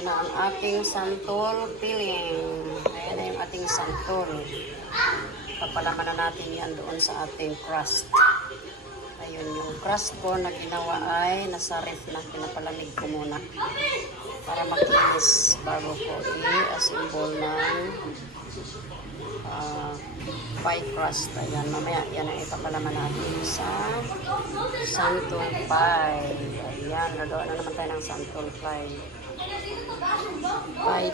Ayan na ang ating santol filling. Ayan na yung ating santol. Papalaman na natin yan doon sa ating crust. Ayun, yung crust ko na ginawa ay nasa ref na. Pinapalamig ko muna para makinis bago ko i-assemble ng pie crust. Ayan, mamaya yan ang ipapalaman natin sa santol pie. Ayan, nagawa na naman tayo ng santol pie.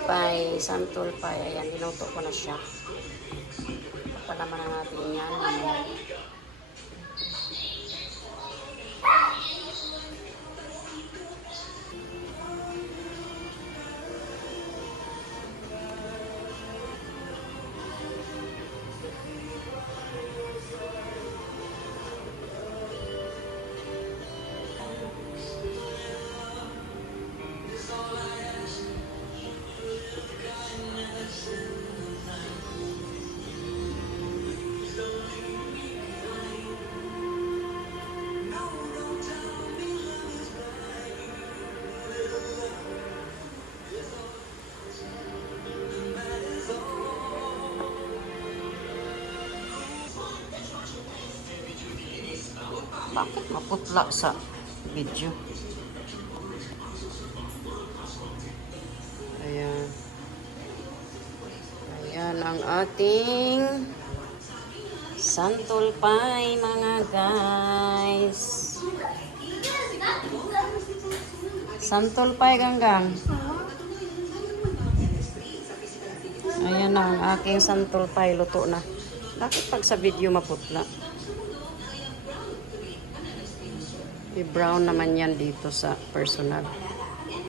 Pie, santol pie. Ayan, dinuto ko na siya. Papalaman na natin yan. Bakit maputla sa video? Ayan. Ayan ang ating santol pie, mga guys. Santol pie, ganggang. Ayan na ang aking santol pie, luto na. Bakit pag sa video maputla? I-brown naman yan dito sa personal.